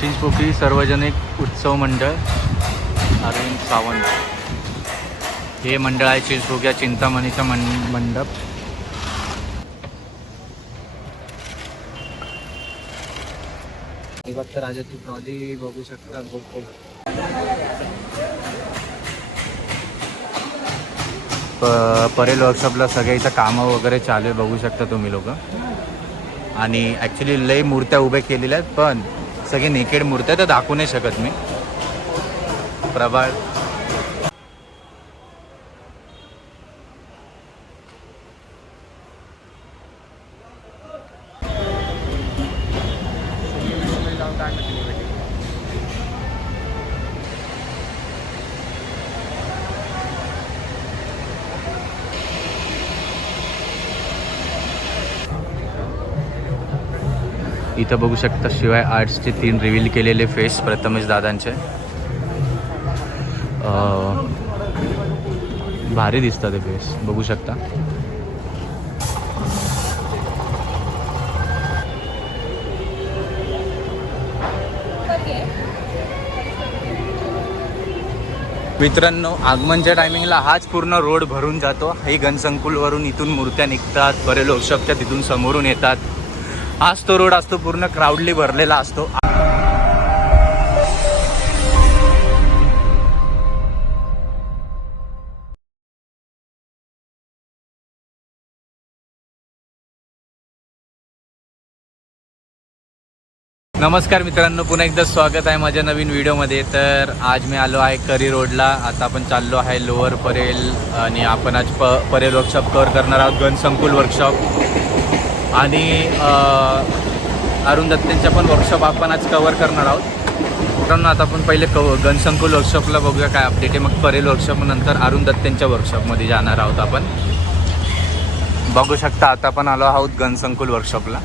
चिंचपोकळी सार्वजनिक उत्सव मंडळ अरविंद सावंत हे मंडळ आहे चिंचपोकळी चिंतामणीचा मंडप. भक्त राजाची ट्रॉली बघू शकता. परेल वर्कशॉपला सगळ्याचं कामं वगैरे चालू आहे बघू शकता तुम्ही लोक. आणि ॲक्च्युली लई मूर्त्या उभ्या केलेल्या आहेत पण सगळे नेकेड मूर्त्या तर दाखवू नाही शकत मी. प्रभाळ इथं बघू शकता. शिवाय आर्ट्सचे 3 रिव्हील केलेले फेस प्रथमेश दादांचे भारी दिसतात ते फेस बघू शकता. मित्रांनो आगमनच्या टायमिंगला हाच पूर्ण रोड भरून जातो. हे गणसंकुलवरून इथून मूर्त्या निघतात. परेल वर्कशॉपच्या तिथून समोरून येतात. हाच तो रोड असतो पूर्ण क्राऊडली भरलेला असतो. नमस्कार मित्रांनो, पुन्हा एकदा स्वागत आहे माझ्या नवीन व्हिडिओमध्ये. तर आज मी आलो आहे करी रोडला. आता आपण चाललो आहे लोअर परेल आणि आपण आज परेल वर्कशॉप कव्हर करणार आहोत. गणसंकुल वर्कशॉप आणि अरुण दत्तेंच्या पण वर्कशॉप आपण आज कव्हर करणार आहोत. मित्रांनो आता आपण पहिले गणसंकुल वर्कशॉपला बघूया काय अपडेट आहे. मग परेल वर्कशॉप नंतर अरुण दत्तेंच्या वर्कशॉपमध्ये जाणार आहोत आपण. बघू शकता आता आपण आलो आहोत गणसंकुल वर्कशॉपला.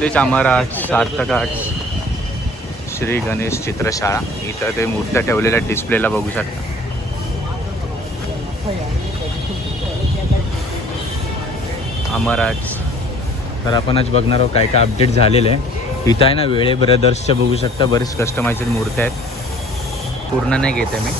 तेच आम्हाला सार्थक आर्ट्स श्री गणेश चित्रशाळा इथं ते मूर्त्या ठेवलेल्या डिस्प्लेला बघू शकता. अमर आर्ट्स. तर आपण आज बघणार आहोत काय काय अपडेट झालेलं आहे. इथं आहे ना वेळे ब्रदर्सच्या बघू शकता बरेच कस्टमाइज्ड मूर्त्या आहेत. पूर्ण नाही घेते मी.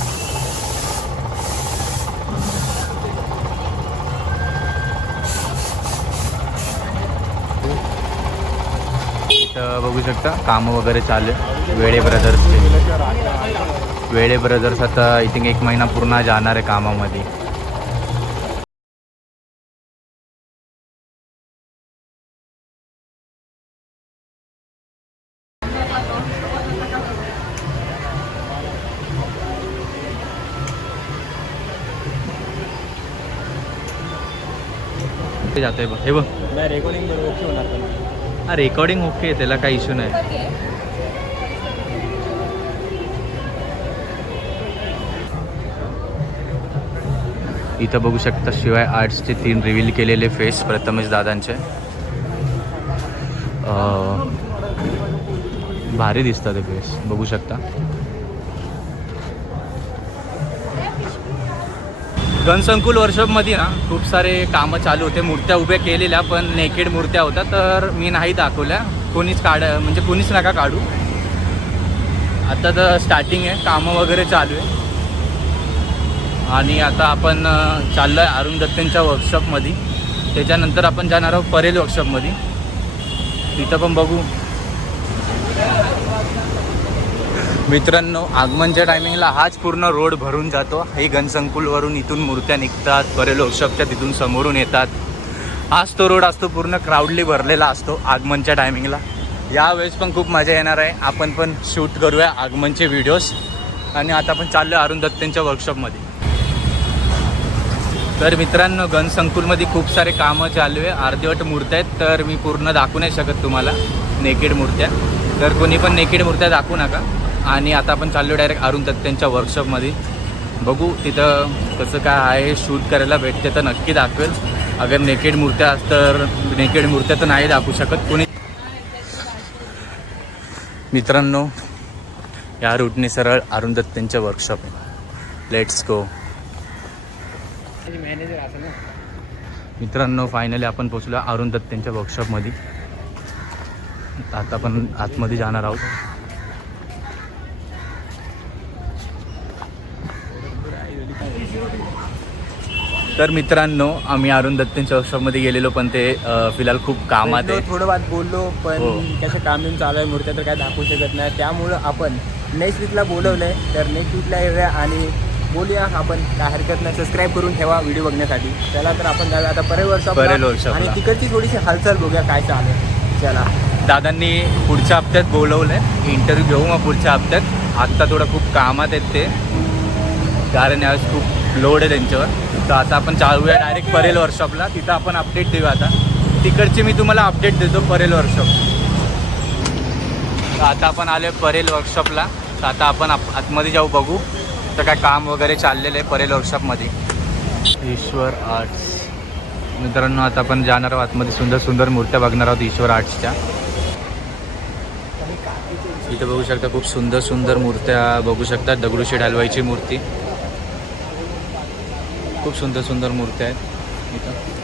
बघू शकता कामं वगैरे चालू आहे वेळे ब्रदर्सचे. वेळे ब्रदर्स आता आय थिंक 1 महिना पूर्ण जाणार आहे कामामध्ये. जात आहे बघ. हे बघ रेकॉर्डिंग ओके होणार. हा रेकॉर्डिंग ओके, त्याला काही इश्यू नाही. इथं बघू शकता. शिवाय आर्ट्सचे 3 रिव्हील केलेले फेस प्रथमेश दादांचे भारी दिसतात ते फेस बघू शकता. गणसंकुल वर्कशॉपमध्ये ना खूप सारे कामं चालू होते. मूर्त्या उभ्या केलेल्या पण नेकेड मूर्त्या होत्या तर मी नाही दाखवल्या. कोणीच नका काढू. आता तर स्टार्टिंग आहे, कामं वगैरे चालू आहे. आणि आता आपण चाललो आहे अरुण दत्तेंच्या वर्कशॉपमध्ये. त्याच्यानंतर आपण जाणार आहोत परेल वर्कशॉपमध्ये. तिथं पण बघू. मित्रांनो आगमनच्या टायमिंगला हाच पूर्ण रोड भरून जातो. हे गणसंकुलवरून इथून मूर्त्या निघतात. परेल वर्कशॉपच्या तिथून समोरून येतात. हाच तो रोड असतो पूर्ण क्राऊडली भरलेला असतो आगमनच्या टायमिंगला. यावेळेस पण खूप मजा येणार आहे. आपण पण शूट करूया आगमनचे व्हिडिओज. आणि आता आपण चाललो अरुण दत्तेंच्या वर्कशॉपमध्ये. तर मित्रांनो गणसंकुलमध्ये खूप सारे कामं चालू आहे. अर्धवट मूर्त्या आहेत तर मी पूर्ण दाखवू नाही शकत तुम्हाला नेकेड मूर्त्या. तर कोणी पण नेकेड मूर्त्या दाखवू नका. आणि आता आपण चाललो डायरेक्ट अरुण दत्तेंच्या वर्कशॉपमध्ये. बघू तिथं कसं काय आहे. शूट करायला भेटते तर नक्की दाखवेल. अगर नेकेड मूर्त्या तर नेकेड मूर्त्या तर नाही दाखवू शकत कोणी. मित्रांनो या रूटने सरळ अरुण दत्तेंच्या वर्कशॉप आहे. Let's go. मित्रांनो फायनली आपण पोचलो अरुण दत्तेंच्या वर्कशॉपमध्ये. आता आपण आतमध्ये जाणार आहोत. तर मित्रांनो, आम्ही अरुण दत्तेंच्या वर्कशॉपमध्ये गेलेलो, पण ते फिलहाल खूप कामात आहे. थोडं बात बोललो, पण हो. त्याचं काम येऊन चालू आहे, मूर्त्या तर काय दाखवू शकत नाही. त्यामुळं आपण नेक्स्ट वीकला बोलवलं आहे, तर नेक्स्ट वीकला येऊया आणि बोलूया. आपण काय हरकत नाही, सबस्क्राईब करून ठेवा व्हिडिओ बघण्यासाठी. चला तर आपण जाऊया आता परेल वर्कशॉपला आणि तिकडची थोडीशी हालचाल बघूया काय चालू आहे. चला. दादांनी पुढच्या हप्त्यात बोलवलं आहे, इंटरव्ह्यू घेऊ मग पुढच्या हप्त्यात. आत्ता थोडं खूप कामात आहेत ते, कारण यावेळेस खूप लोड आहे त्यांच्यावर. तर आता आपण चालूया डायरेक्ट परेल वर्कशॉपला, तिथं आपण अपडेट देऊ. आता तिकडची मी तुम्हाला अपडेट देतो परेल वर्कशॉप. तर आता आपण आलो आहे परेल वर्कशॉपला. तर आता आपण आतमध्ये जाऊ, बघू तर काय काम वगैरे चाललेलं आहे परेल वर्कशॉपमध्ये. ईश्वर आर्ट्स मित्रांनो, आता आपण जाणार आहोत आतमध्ये. सुंदर सुंदर मूर्त्या बघणार आहोत ईश्वर आर्ट्सच्या. इथं बघू शकता खूप सुंदर सुंदर मूर्त्या बघू शकता. दगडूशेठ हलवाईची मूर्ती, खूप सुंदर सुंदर मूर्त्या आहेत इथं.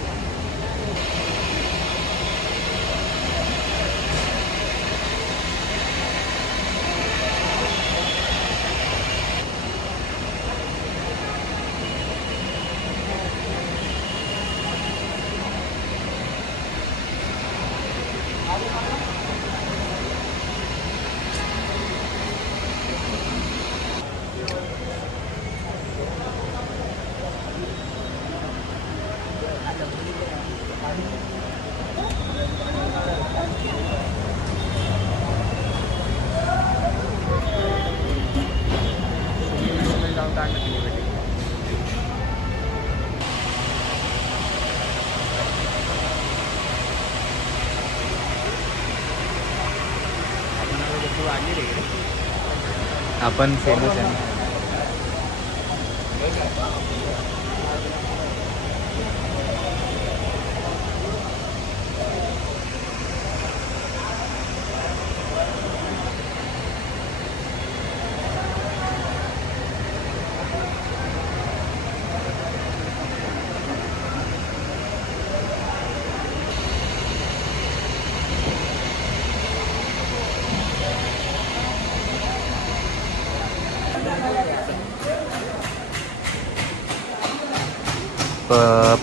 आपण फेमस आहे.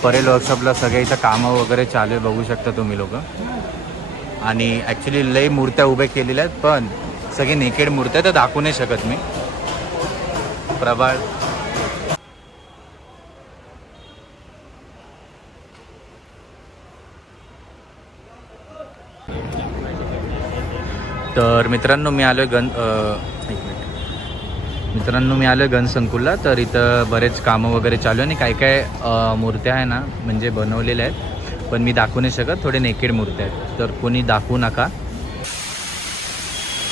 परेल वर्कशॉपला सगळ्या इथं कामं वगैरे चालू आहे, बघू शकता तुम्ही लोक. आणि ॲक्च्युली लई मूर्त्या उभ्या केलेल्या आहेत, पण सगळे नेकेड मूर्त्या तर दाखवू नाही शकत मी. प्रभाळ तर मित्रांनो, मी आलो आहे मित्रांनो मी आलो आहे गणसंकुलला. तर इथं बरेच कामं वगैरे चालू आहे आणि काय काय मूर्त्या आहे ना, म्हणजे बनवलेल्या आहेत, पण मी दाखवू नाही शकत. थोडे नेकेड मूर्त्या आहेत, तर कोणी दाखवू नका.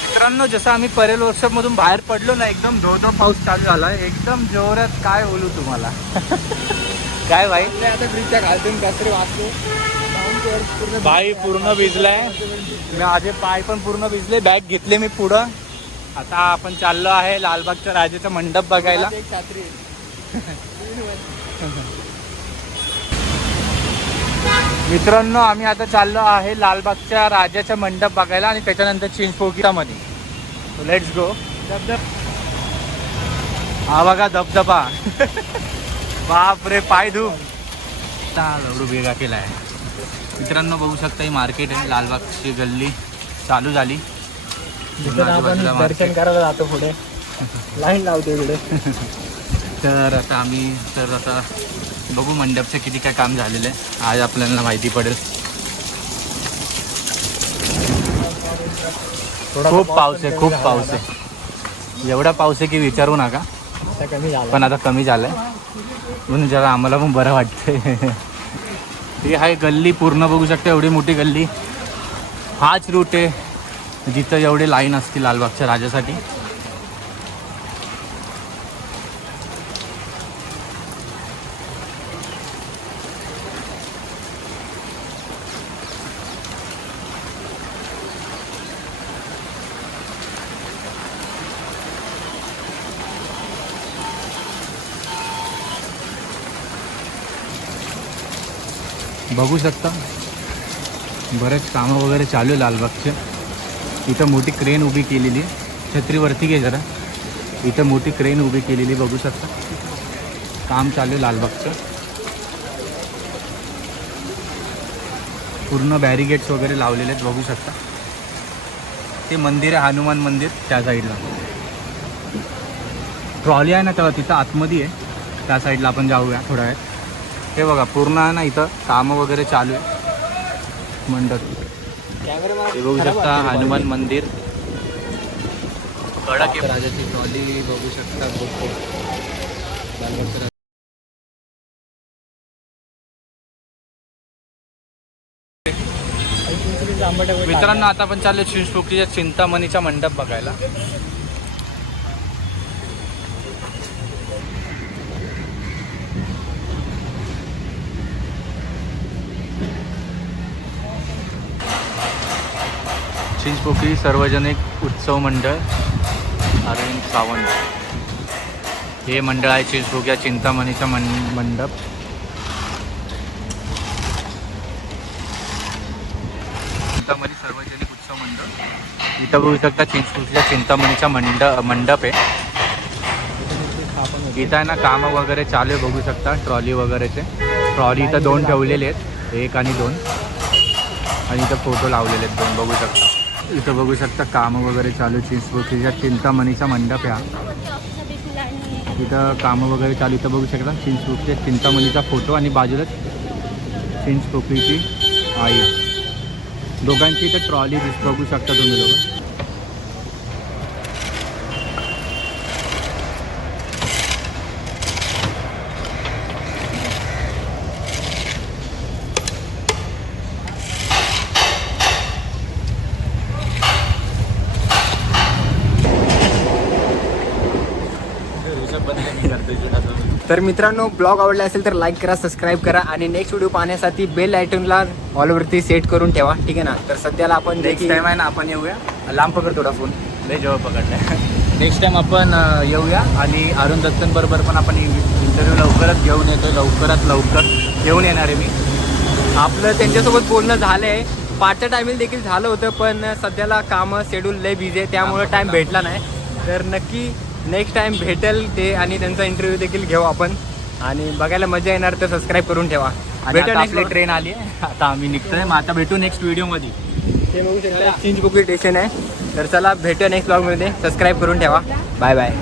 मित्रांनो, जसं आम्ही परेल वर्कशॉपमधून बाहेर पडलो ना, एकदम धो पाऊस चालू झाला, एकदम जोरात. काय बोलू तुम्हाला. काय भाई, आता ब्रिजच्या घालतून कचरे वाचलो, भाई पूर्ण भिजलाय, माझे पाय पण पूर्ण भिजले. बॅग घेतले मी पुढं. आता आपण चाललो आहे लालबागच्या राजाचा मंडप बघायला. मित्रांनो, आम्ही आता चाललो आहे लालबागच्या राजाचा मंडप बघायला आणि त्याच्यानंतर चिंचपोकीमध्ये. Let's go. हा बघा धबधबा. बाप रे, पाय धू. एवढं वेगळा केला आहे. मित्रांनो बघू शकता, ही मार्केट आहे, लालबागची गल्ली चालू झाली. आपण दर्शन करायला जातो, पुढे लाईन लावतो पुढे. तर आता बघू मंडपचं किती काय काम झालेलं आहे, आज आपल्याला माहिती पडेल. खूप पाऊस आहे, खूप पाऊस आहे. एवढा पाऊस आहे की विचारू नका. कमी झाला, पण आता कमी झालंय म्हणून जरा आम्हाला पण बरं वाटतंय. ही आहे गल्ली पूर्ण, बघू शकता एवढी मोठी गल्ली. हाच रूट आहे जिथं एवढे लाईन असतील लालबागच्या राजासाठी. बघू शकता बरेच कामं वगैरे चालू आहे लालबागचे. इथं मोठी क्रेन उभी केलेली, छत्रीवरती घे जरा. इथं मोठी क्रेन उभी केलेली बघू शकता. काम चालू आहे लालबागचं. पूर्ण बॅरिगेट्स वगैरे लावलेले आहेत बघू शकता. ते मंदिर आहे हनुमान मंदिर त्या साईडला. ट्रॉली आहे ना तेव्हा तिथं आतमध्ये आहे, त्या साईडला आपण जाऊया थोड्या वेळात. हे बघा पूर्ण आहे ना इथं कामं वगैरे चालू आहे मंडप. हे बघू शकता हनुमान मंदिर. कडक आहे. राजाची ट्रॉली बघू शकता. मित्रांनो आता आपण चाललो चिंचपोकळीच्या चिंतामणीचा मंडप बघायला. चिंचपोकळी सार्वजनिक उत्सव मंडळ अरविंद सावंत हे मंडळ आहे. चिंचपोकळीच्या चिंतामणीचा मंडप. चिंतामणी सार्वजनिक उत्सव मंडळ. इथं बघू शकता चिंचपोकळीच्या चिंतामणीचा मंडप आहे. इथं आहे ना कामं वगैरे चालू आहे बघू शकता. ट्रॉली वगैरेचे ट्रॉली इथं 2 ठेवलेले आहेत, 1 आणि 2. आणि इथं फोटो लावलेले आहेत 2 बघू शकता. इथं बघू शकता कामं वगैरे चालू. चिंचपोकळीच्या चिंतामणीचा मंडप आहे. इथं कामं वगैरे चालू. इथं बघू शकता चिंचपोकळीच्या चिंतामणीचा फोटो आणि बाजूलाच चिंचपोकळीची आई. दोघांची इथं ट्रॉली बघू शकता तुम्ही लोक. तर मित्रांनो ब्लॉग आवडला असेल तर लाईक करा, सबस्क्राईब करा आणि नेक्स्ट व्हिडिओ पाहण्यासाठी बेल आयटनला ऑलवरती सेट करून ठेवा. ठीक आहे ना. तर सध्याला आपण नेक्स्ट टाइम आहे ना आपण येऊया. लांब पकड थोडा फोन, लय जवळ पकडलाय. नेक्स्ट टाइम आपण येऊया आणि अरुण दत्तनबरोबर पण आपण इंटरव्ह्यू लवकरच घेऊन येतो. लवकर घेऊन येणार आहे मी. आपलं त्यांच्यासोबत बोलणं झालं आहे. पार्टच्या टायमिंग देखील झालं होतं, पण सध्याला कामं शेड्यूल लय बिझी आहे त्यामुळे टाईम भेटला नाही. तर नक्की नेक्स्ट टाइम भेटेल ते आणि त्यांचा इंटरव्ह्यू देखील घेऊ आपण आणि बघायला मजा येणार. तर सबस्क्राईब करून ठेवा. भेटू. आपली ट्रेन आली आहे, आता आम्ही निघतोय. मग आता भेटू नेक्स्ट व्हिडिओमध्ये. ते बघू शकता चिंचपोकळी स्टेशन आहे. तर चला भेटूया नेक्स्ट ब्लॉगमध्ये. सबस्क्राईब करून ठेवा. Bye bye.